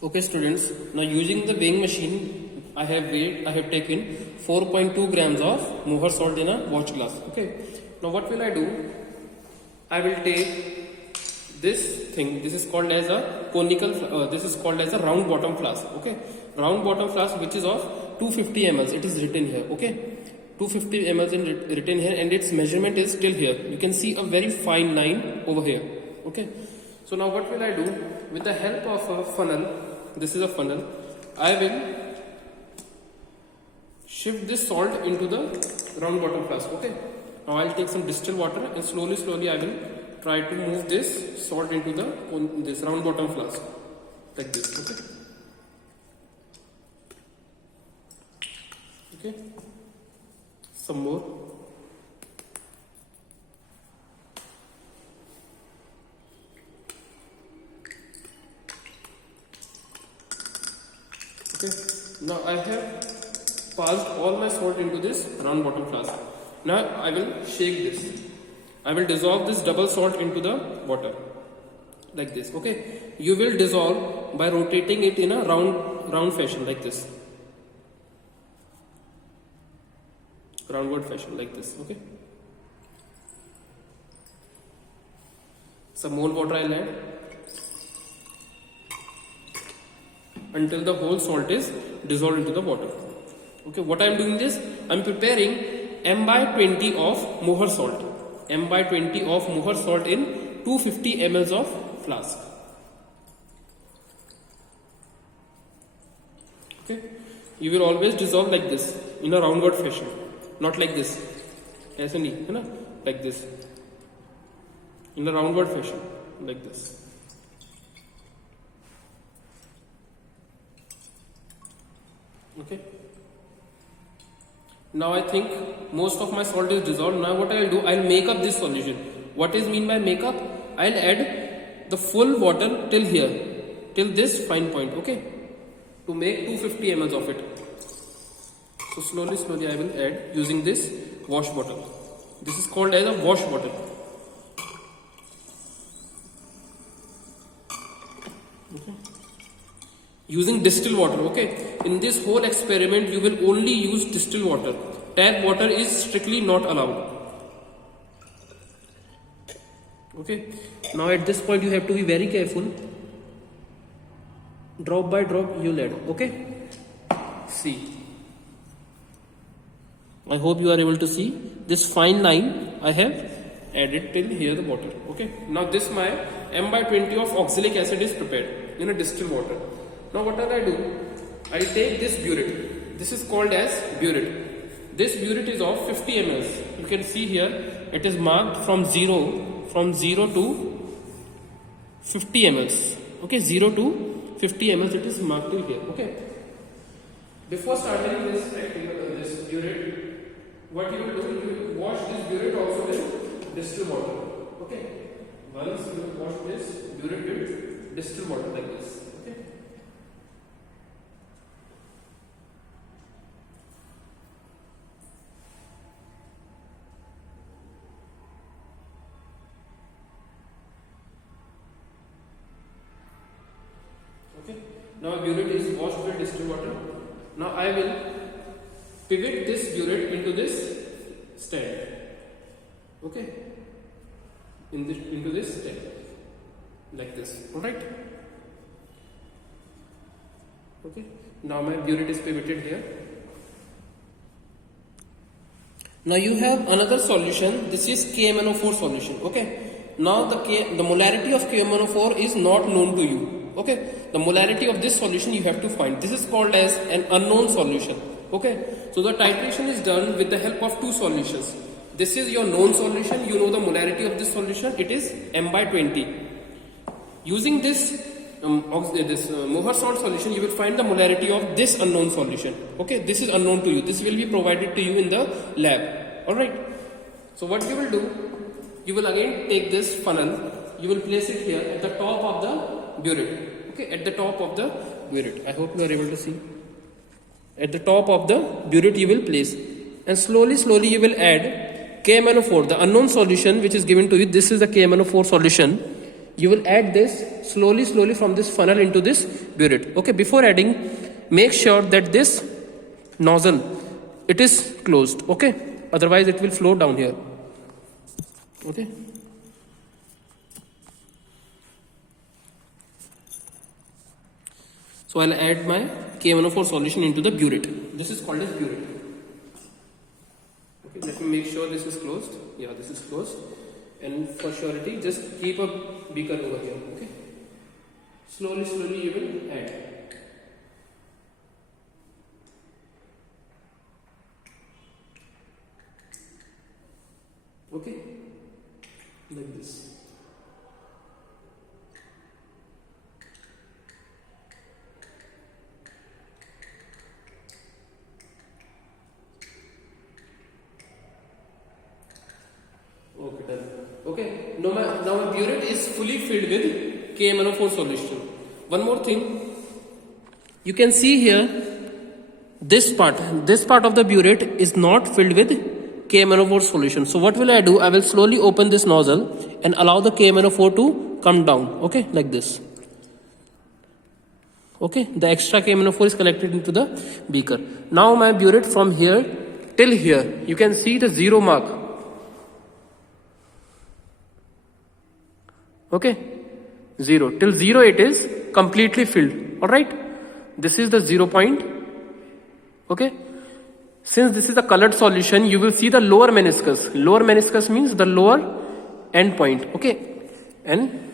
Okay students, now using the weighing machine, I have taken 4.2 grams of moher salt in a watch glass. Okay. Now what will I do? I will take this thing. This is called as a conical. This is called as a round bottom flask. Okay. Round bottom flask which is of 250 ml. It is written here. Okay. 250 ml in written here, and its measurement is still here. You can see a very fine line over here. Okay. So now what will I do? With the help of a funnel, this is a funnel, I will shift this salt into the round bottom flask. Okay. Now I'll take some distilled water and slowly I will try to move this salt into this round bottom flask like this. Okay. Okay. Some more. Okay. Now I have passed all my salt into this round bottom flask. Now I will shake this. I will dissolve this double salt into the water like this. Okay. You will dissolve by rotating it in a round fashion like this. Roundward fashion like this. Okay. Some more water I'll add until the whole salt is dissolved into the water. Okay, what I am doing this, I am preparing m by 20 of moher salt. M by 20 of moher salt in 250 ml of flask. Okay, you will always dissolve like this in a roundward fashion, not like this. ऐसे नहीं है ना, like this, in a roundward fashion, like this. Okay. Now I think most of my salt is dissolved. Now what I will do, I will make up this solution. What is mean by make up? I will add the full water till here, till this fine point. Okay. To make 250 ml of it. So slowly I will add using this wash bottle. This is called as a wash bottle. Okay. Using distilled water. Okay. In this whole experiment, you will only use distilled water. Tap water is strictly not allowed. Okay. Now at this point, you have to be very careful. Drop by drop, you'll add. Okay. See. I hope you are able to see this fine line. I have added till here the water. Okay. Now this my m by 20 of oxalic acid is prepared in a distilled water. Now what will I do? I will take this burette. This is called as burette. This burette is of 50 ml. You can see here it is marked from 0 to 50 ml. Okay, 0 to 50 ml it is marked till here. Okay. Before starting this burette, what you will do, you will wash this burette also with distilled water. Okay. Once you wash this burette with distilled water like this. Okay. Now burette is washed with distilled water. Now I will pivot this burette into this stand. Okay. Into this stand. Like this. Alright. Okay. Now my burette is pivoted here. Now you have another solution. This is KMnO4 solution. Okay. Now the molarity of KMnO4 is not known to you. Okay, the molarity of this solution you have to find. This is called as an unknown solution. Okay, so the titration is done with the help of two solutions. This is your known solution. You know the molarity of this solution. It is m by 20. Using this moher salt solution, you will find the molarity of this unknown solution. Okay, this is unknown to you. This will be provided to you in the lab. All right. So what you will do? You will again take this funnel. You will place it here at the top of the burette. Okay, at the top of the burette. I hope you are able to see. At the top of the burette you will place, and slowly you will add KMnO4, the unknown solution which is given to you. This is the KMnO4 solution. you will add this slowly from this funnel into this burette. Okay, before adding, make sure that this nozzle, it is closed. Okay, otherwise it will flow down here. Okay. So I'll add my KMnO4 solution into the burette. This is called as burette. Okay, let me make sure this is closed. Yeah, this is closed. And for surety, just keep a beaker over here. Okay. Slowly you will add. Okay, like this. Okay, done. Okay, now my burette is fully filled with KMnO4 solution. One more thing, you can see here, this part of the burette is not filled with KMnO4 solution. So what will I do? I will slowly open this nozzle and allow the KMnO4 to come down. Okay, like this. Okay, the extra KMnO4 is collected into the beaker. Now my burette from here till here, you can see the 0 mark. Okay, 0 till 0 it is completely filled. All right, this is the 0 point. Okay, since this is a colored solution, you will see the lower meniscus. Lower meniscus means the lower end point. Okay, and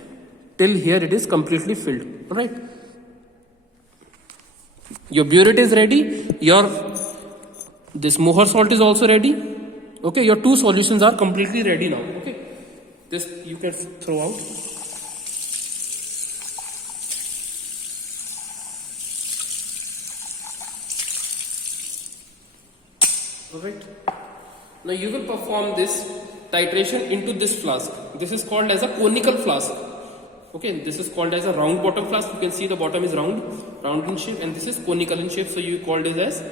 till here it is completely filled. All right, your burette is ready. This Mohr salt is also ready. Okay, your two solutions are completely ready now. Okay, this you can throw out. Alright, now you will perform this titration into this flask. This is called as a conical flask. Okay, this is called as a round bottom flask. You can see the bottom is round in shape, and this is conical in shape, so you called it as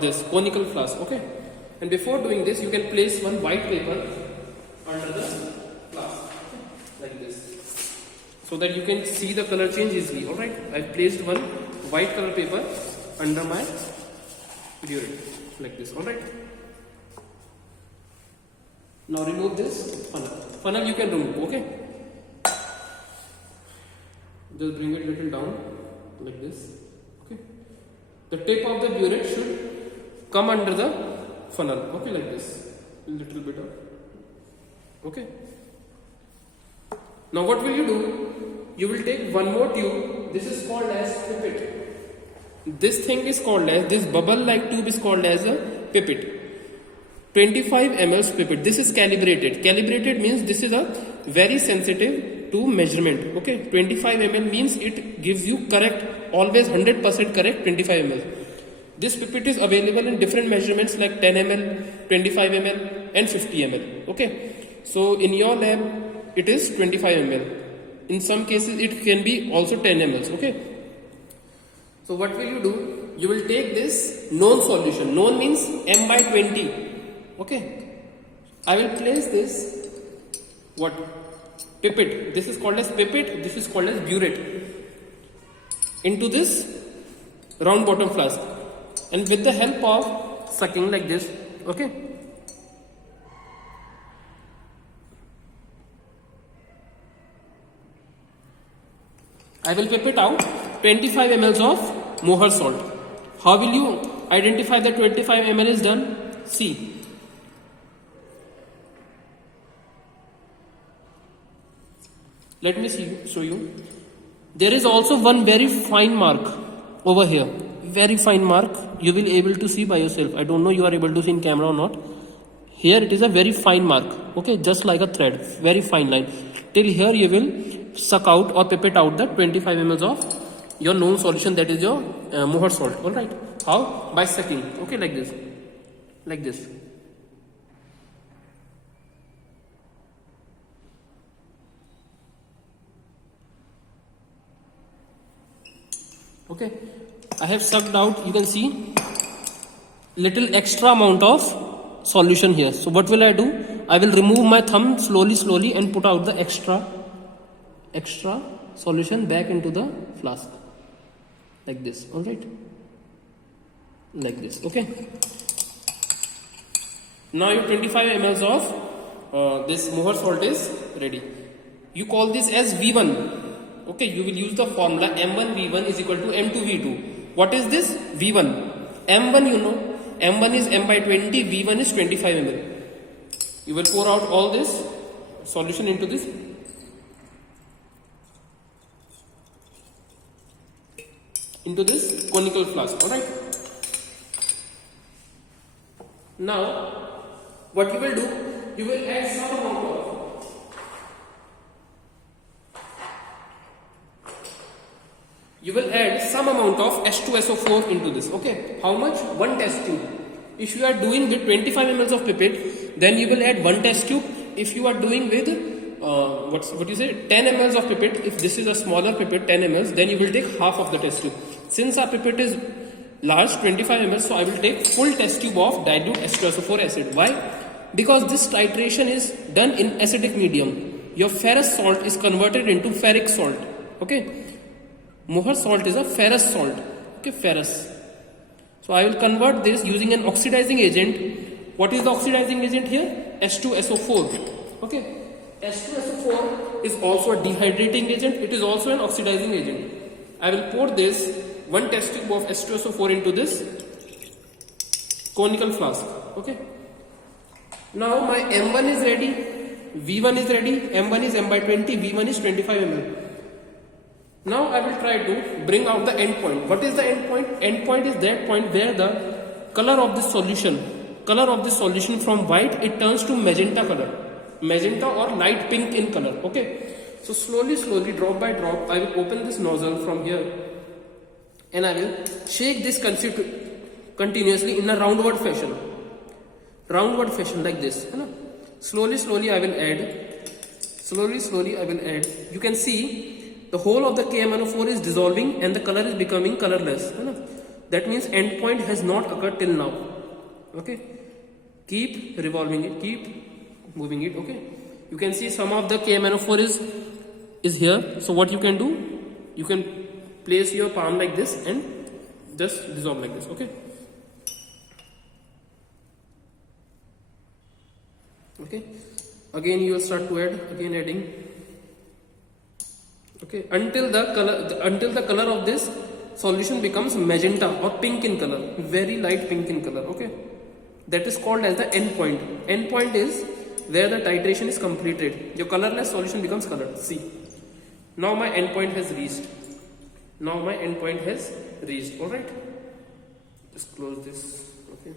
this conical flask. Okay, and before doing this, you can place one white paper under the flask, like this, so that you can see the color change easily. Alright, I placed one white color paper under my burette, like this. Alright, now remove this funnel you can remove. Okay, just bring it little down like this. Okay, the tip of the burette should come under the funnel. Okay, like this, little bit of. Okay, now what will you do? You will take one more tube. This is called as pipette. This thing is called as, this bubble like tube is called as a pipette. 25 ml pipette. This is calibrated. Calibrated means this is a very sensitive to measurement. Okay, 25 ml means it gives you correct, always 100% correct 25 ml. This pipette is available in different measurements like 10 ml, 25 ml and 50 ml. Okay, so in your lab it is 25 ml. In some cases it can be also 10 ml. Okay, so what will you do? You will take this known solution. Known means m by 20. Okay, I will place this pipette. This is called as pipette. This is called as burette into this round bottom flask, and with the help of sucking like this. Okay, I will pipette out 25 ml of Mohr salt. How will you identify that 25 ml is done? See, let me show you. There is also one very fine mark over here. Very fine mark. You will able to see by yourself. I don't know you are able to see in camera or not. Here it is a very fine mark. Okay, just like a thread. Very fine line. Till here you will suck out or pipette out the 25 ml of your known solution, that is your Mohr salt. Alright. How? By sucking. Okay, like this. Like this. Okay, I have sucked out, you can see little extra amount of solution here. So what will I do? I will remove my thumb slowly and put out the extra extra solution back into the flask like this. All right, like this. Okay, now your 25 ml of this mohr salt is ready. You call this as V1. Okay, you will use the formula M1 V1 is equal to M2 V2. What is this? V1. M1 you know, M1 is M by 20, V1 is 25 ml. You will pour out all this solution into this. Into this conical flask. Alright. Now, what you will do, you will add some amount of H2SO4 into this. Okay, how much? 1 test tube. If you are doing with 25 ml of pipette, then you will add 1 test tube. If you are doing with 10 ml of pipette, if this is a smaller pipette 10 ml, then you will take half of the test tube. Since our pipette is large 25 ml, so I will take full test tube of dilute H2SO4 acid. Why? Because this titration is done in acidic medium. Your ferrous salt is converted into ferric salt. Okay, mohr salt is a ferrous salt. Okay, ferrous. So I will convert this using an oxidizing agent. What is the oxidizing agent here? H2SO4. Okay, H2SO4 is also a dehydrating agent. It is also an oxidizing agent. I will pour this 1 test tube of H2SO4 into this conical flask. Okay. Now my M1 is ready, V1 is ready, M1 is M by 20, V1 is 25 ml. Now I will try to bring out the end point. What is the end point? End point is that point where the color of this solution from white, it turns to magenta color. Magenta or light pink in color. Okay. So slowly, drop by drop, I will open this nozzle from here and I will shake this continuously in a roundward fashion. Roundward fashion like this. Slowly I will add. Slowly I will add. You can see the whole of the KMnO4 is dissolving and the color is becoming colorless. That means end point has not occurred till now. Okay. Keep revolving it. Keep moving it. Okay. You can see some of the KMnO4 is here. So what you can do? You can place your palm like this and just dissolve like this. Okay. Okay. Again you will start to add. Again adding. Okay. Until the color of this solution becomes magenta or pink in color. Very light pink in color. Okay. That is called as the end point. End point is where the titration is completed. Your colorless solution becomes colored. See. Now my endpoint has reached. Alright. Just close this. Okay.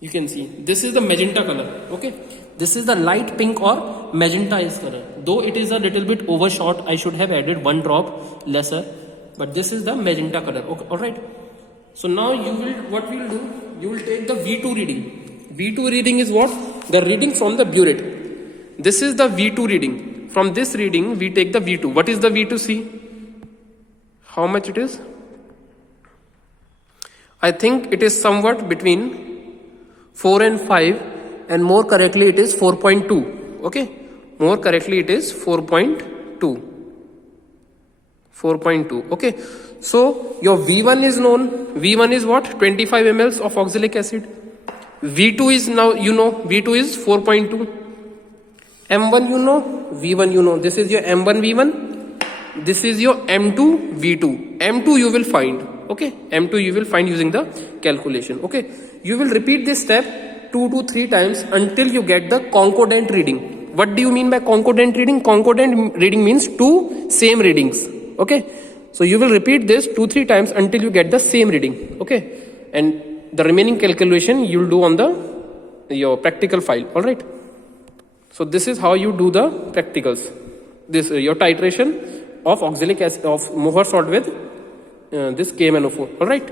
You can see this is the magenta color. Okay. This is the light pink or magenta is color. Though it is a little bit overshot, I should have added 1 drop lesser. But this is the magenta color. Okay. Alright. So now what we will do? You will take the V2 reading. V2 reading is what? The reading from the burette. This is the V2 reading. From this reading, we take the V2. What is the V2? See how much it is? I think it is somewhat between 4 and 5, and more correctly it is 4.2. Okay, more correctly it is 4.2. 4.2. Okay, so your V1 is known. V1 is what? 25 ml of oxalic acid. V2 is now V2 is 4.2. M1 you know, V1 you know. This is your M1 V1. This is your M2 V2. M2 you will find. Okay, M2 you will find using the calculation. Okay, you will repeat this step 2 to 3 times until you get the concordant reading. What do you mean by concordant reading? Concordant reading means 2 same readings. Okay, so you will repeat this 2-3 times until you get the same reading. Okay, and the remaining calculation you will do on your practical file. All right. So this is how you do the practicals. This your titration of oxalic acid of mohr salt with this KMnO4. All right.